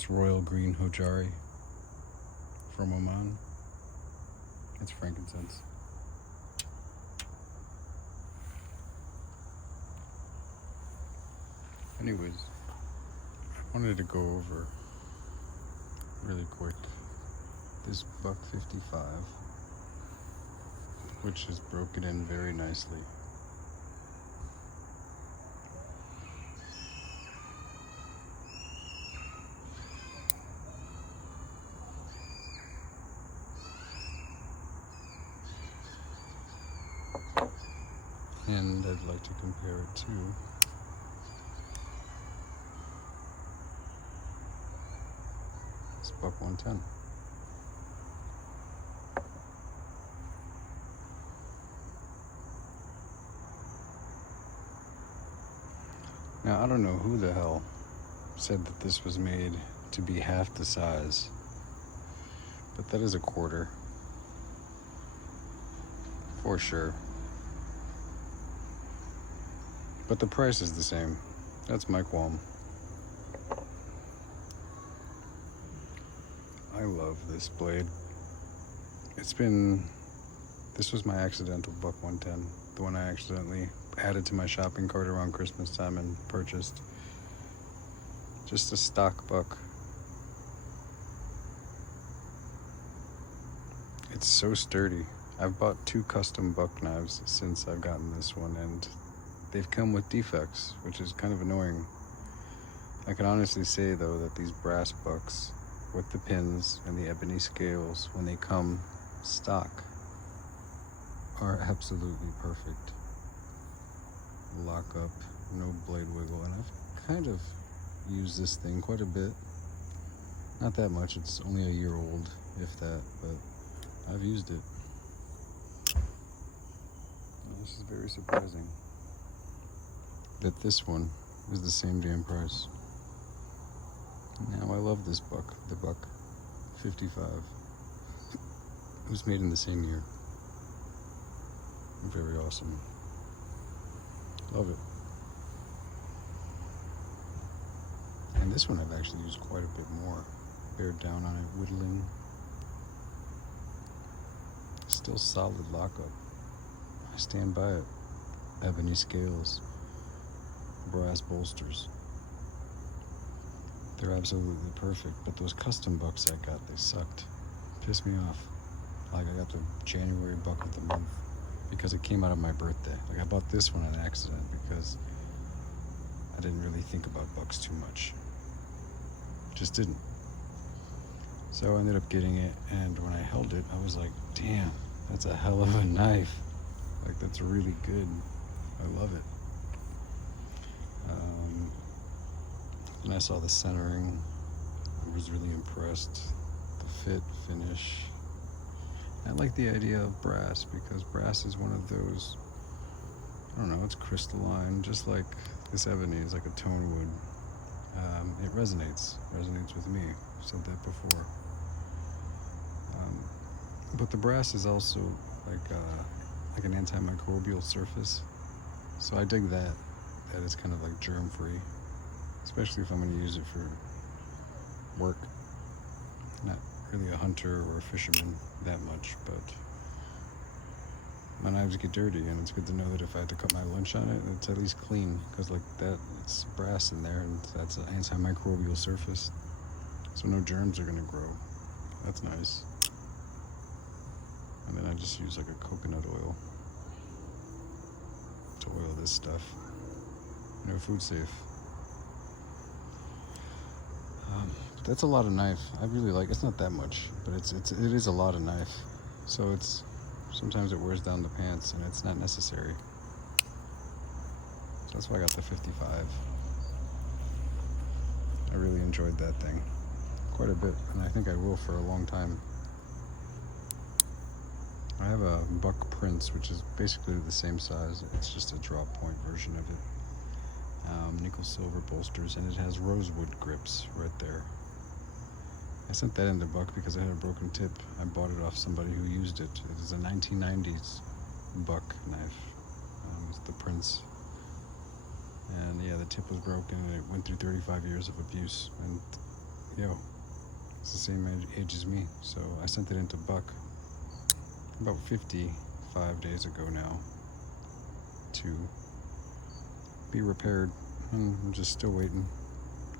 It's royal green hojari from Oman. It's frankincense. Anyways, I wanted to go over really quick this buck 55, which is broken in very nicely. And I'd like to compare it to this buck 110. Now, I don't know who the hell said that this was made to be half the size, but that is a quarter for sure. But the price is the same. That's my qualm. I love this blade. This was my accidental buck 110. The one I accidentally added to my shopping cart around Christmas time and purchased. Just a stock buck. It's so sturdy. I've bought 2 custom buck knives since I've gotten this one, and they've come with defects, which is kind of annoying. I can honestly say, though, that these brass bucks with the pins and the ebony scales, when they come stock, are absolutely perfect. Lock up, no blade wiggle, and I've kind of used this thing quite a bit. Not that much, it's only a year old, if that, but I've used it. This is very surprising that this one is the same damn price. Now, I love this buck, the buck 55. It was made in the same year. Very awesome. Love it. And this one I've actually used quite a bit more. Bared down on it, whittling. Still solid lockup. I stand by it. Ebony scales. Brass bolsters. They're absolutely perfect, but those custom bucks I got, they sucked. Pissed me off. Like, I got the January buck of the month because it came out of my birthday. Like, I bought this one on accident because I didn't really think about bucks too much. Just didn't. So I ended up getting it, and when I held it, I was like, damn, that's a hell of a knife. Like, that's really good. I love it. And I saw the centering. I was really impressed. The fit, finish. I like the idea of brass because brass is one of those, I don't know, it's crystalline, just like this ebony is like a tone wood. It resonates with me. I've said that before. But the brass is also like an antimicrobial surface. So I dig that it's kind of like germ-free, especially if I'm going to use it for work. Not really a hunter or a fisherman that much, but my knives get dirty, and it's good to know that if I had to cut my lunch on it, it's at least clean, because like that, it's brass in there, and that's an antimicrobial surface, so no germs are going to grow. That's nice. And then I just use like a coconut oil to oil this stuff. No food safe. That's a lot of knife. I really like. It's not that much, but it is a lot of knife. So sometimes it wears down the pants, and it's not necessary. So that's why I got the 55. I really enjoyed that thing quite a bit, and I think I will for a long time. I have a Buck Prince, which is basically the same size. It's just a drop point version of it. Nickel silver bolsters, and it has rosewood grips right there. I sent that in the buck because I had a broken tip. I bought it off somebody who used it. It is a 1990s buck knife. It's the Prince. And yeah, the tip was broken, and it went through 35 years of abuse. And yo, it's the same age as me. So I sent it into Buck about 55 days ago now to be repaired, and I'm just still waiting.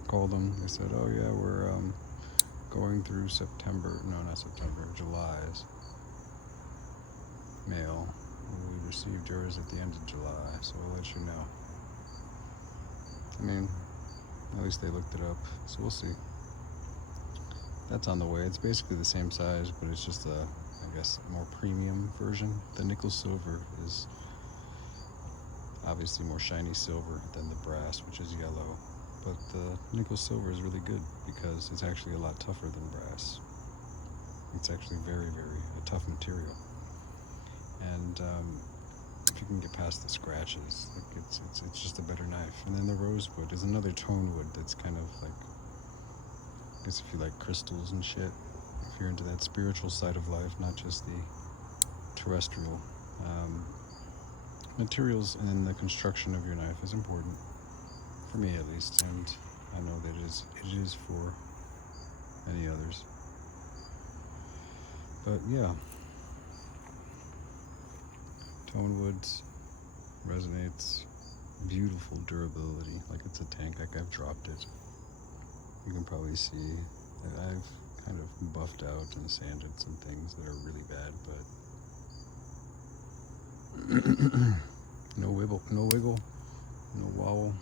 Called them. They said, oh yeah, we're going through July's mail. We received yours at the end of July, so we'll let you know. I mean, at least they looked it up, so we'll see. That's on the way. It's basically the same size, but it's just I guess, more premium version. The nickel silver is obviously more shiny silver than the brass, which is yellow. But the nickel silver is really good because it's actually a lot tougher than brass. It's actually very, very a tough material. And if you can get past the scratches, like it's just a better knife. And then the rosewood is another tone wood that's kind of like, I guess if you like crystals and shit, if you're into that spiritual side of life, not just the terrestrial materials, and then the construction of your knife is important, for me at least, and I know that it is for many others. But yeah, tone woods, resonates, beautiful durability, like it's a tank, like I've dropped it. You can probably see that I've kind of buffed out and sanded some things that are really bad, but no wiggle, no wobble,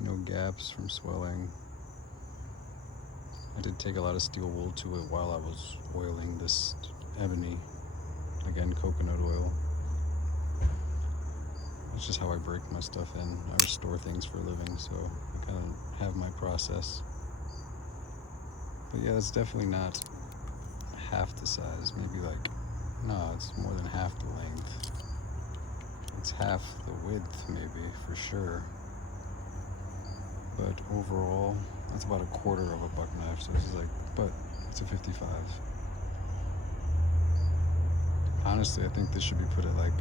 no gaps from swelling. I did take a lot of steel wool to it while I was oiling this ebony, again coconut oil. It's just how I break my stuff in. I restore things for a living, so I kind of have my process. But yeah, it's definitely not half the size. Maybe like, no, it's more than half the length. It's half the width, maybe, for sure. But overall, that's about a quarter of a buck knife. So this is like, but it's a 55. Honestly, I think this should be put at like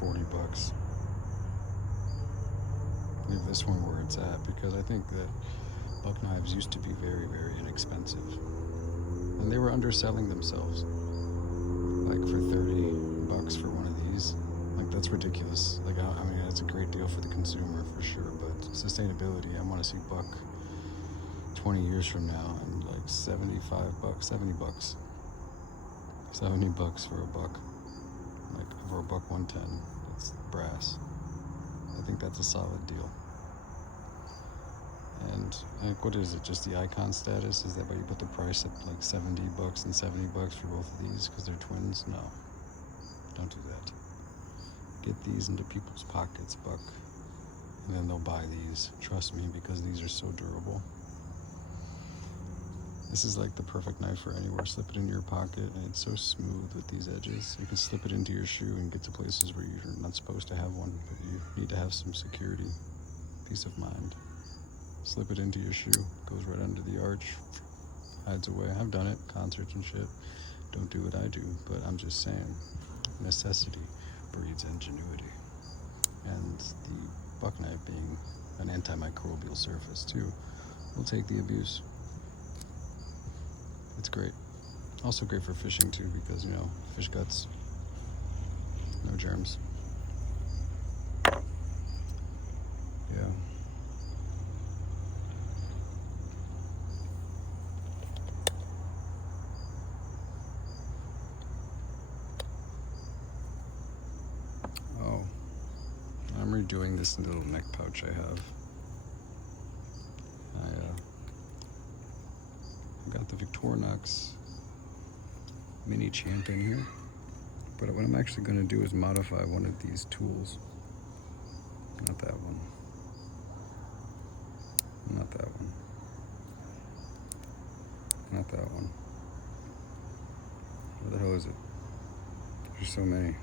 $40. Leave this one where it's at, because I think that buck knives used to be very, very inexpensive, and they were underselling themselves. Like for $30 for one of these, like that's ridiculous. Like I mean, it's a great deal for the consumer for sure, but sustainability, I want to see buck 20 years from now and like $70 for a buck, like for a buck 110. That's brass. I think that's a solid deal. And like, what is it? Just the icon status? Is that why you put the price at like $70 and $70 for both of these because they're twins? No, don't do that. Get these into people's pockets, buck, and then they'll buy these. Trust me, because these are so durable. This is like the perfect knife for anywhere. Slip it into your pocket, and it's so smooth with these edges. You can slip it into your shoe and get to places where you're not supposed to have one, but you need to have some security, peace of mind. Slip it into your shoe, goes right under the arch, hides away. I've done it, concerts and shit. Don't do what I do, but I'm just saying, necessity breeds ingenuity. And the buck knife being an antimicrobial surface too, will take the abuse. It's great. Also great for fishing too, because you know, fish guts, no germs. Yeah. Oh, I'm redoing this little neck pouch I have. I got the Victorinox mini champ in here, but what I'm actually going to do is modify one of these tools. Not that one. Not that one. Not that one. Where the hell is it? There's so many.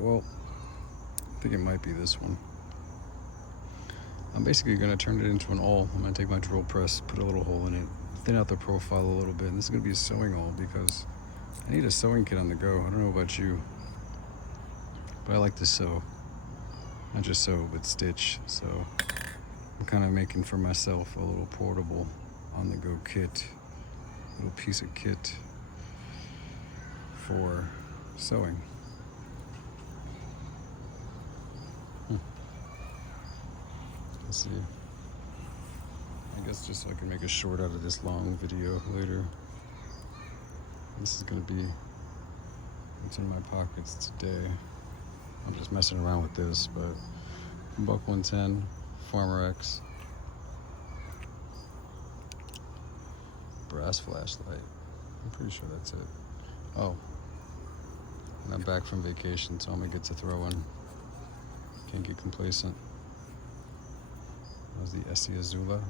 Well, I think it might be this one. I'm basically going to turn it into an awl. I'm going to take my drill press, put a little hole in it, thin out the profile a little bit. And this is going to be a sewing haul because I need a sewing kit on the go. I don't know about you, but I like to sew. Not just sew, but stitch. So I'm kind of making for myself a little portable on the go kit, little piece of kit for sewing. Let's see. I guess just so I can make a short out of this long video later. This is gonna be what's in my pockets today. I'm just messing around with this, but buck 110, Farmer X, brass flashlight. I'm pretty sure that's it. Oh, and I'm back from vacation, so I'm gonna get to throwing. Can't get complacent. That was the Essie Azula.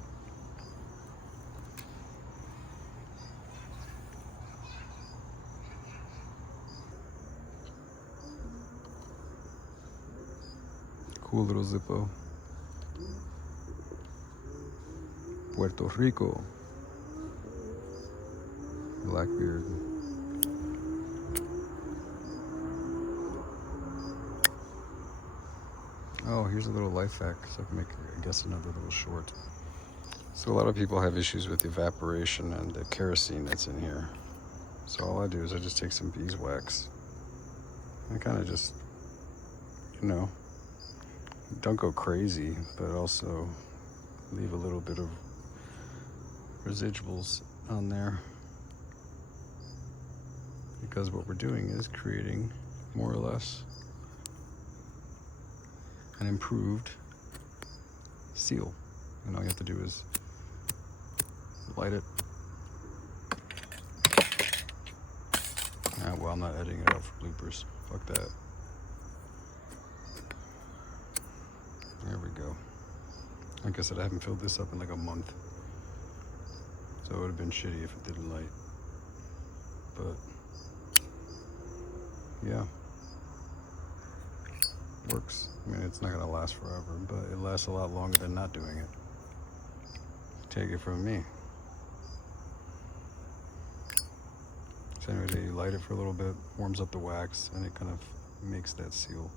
Cool little Zippo. Puerto Rico. Blackbeard. Oh, here's a little life hack, so I can make, I guess, another little short. So a lot of people have issues with evaporation and the kerosene that's in here. So all I do is I just take some beeswax. I kind of just, you know, don't go crazy, but also leave a little bit of residuals on there. Because what we're doing is creating more or less an improved seal. And all you have to do is light it. Well, I'm not editing it out for bloopers. Fuck that. There we go. Like I said, I haven't filled this up in like a month. So it would have been shitty if it didn't light. But yeah. Works. I mean, it's not gonna last forever, but it lasts a lot longer than not doing it. Take it from me. So anyway, you light it for a little bit, warms up the wax, and it kind of makes that seal.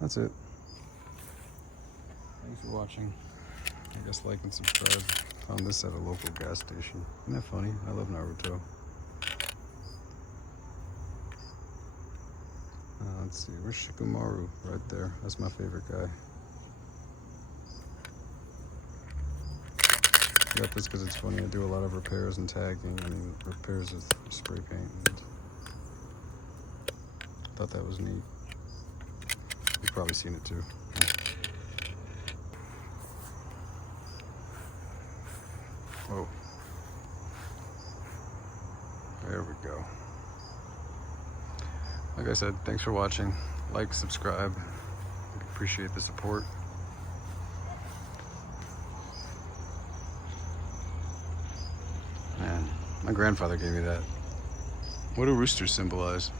That's it. Thanks for watching. I guess like and subscribe. Found this at a local gas station. Isn't that funny? I love Naruto. Let's see, where's Shikamaru? Right there. That's my favorite guy. I got this because it's funny. I do a lot of repairs and tagging and repairs with spray paint. And thought that was neat. You've probably seen it too. Whoa. There we go. Like I said, thanks for watching. Like, subscribe. Appreciate the support. Man, my grandfather gave me that. What do roosters symbolize?